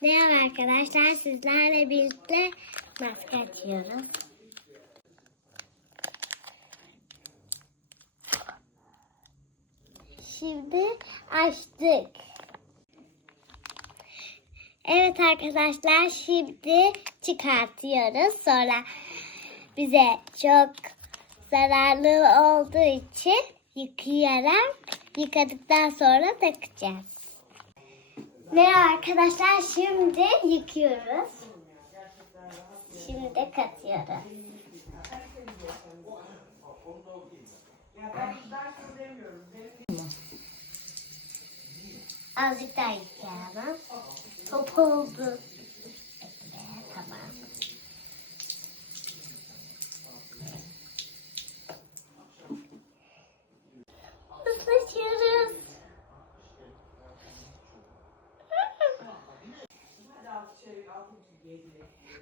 Merhaba arkadaşlar sizlerle birlikte maske açıyorum. Şimdi açtık. Evet arkadaşlar şimdi çıkartıyoruz. Sonra bize çok zararlı olduğu için yıkayarak yıkadıktan sonra takacağız. Merhaba arkadaşlar şimdi yıkıyoruz. Şimdi katıyoruz. Azıcık daha yıkayalım. Top oldu.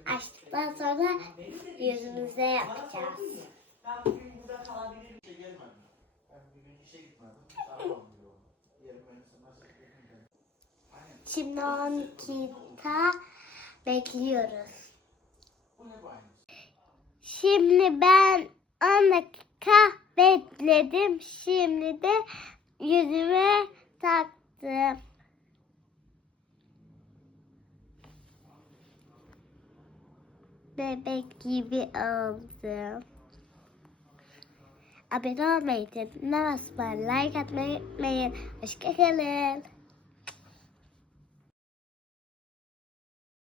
Açtıktan sonra yüzümüze yapacağız. Ben bugün burada kalabilirim. İşe gelmedim. Ben bugün işe gitmedim. Şimdi 12 ta bekliyoruz. Şimdi ben 10 dakika bekledim. Şimdi de yüzüme Bebek gibi oldum. Abone olmayı, ne basmayı, like atmayı unutmayın. Hoşçakalın.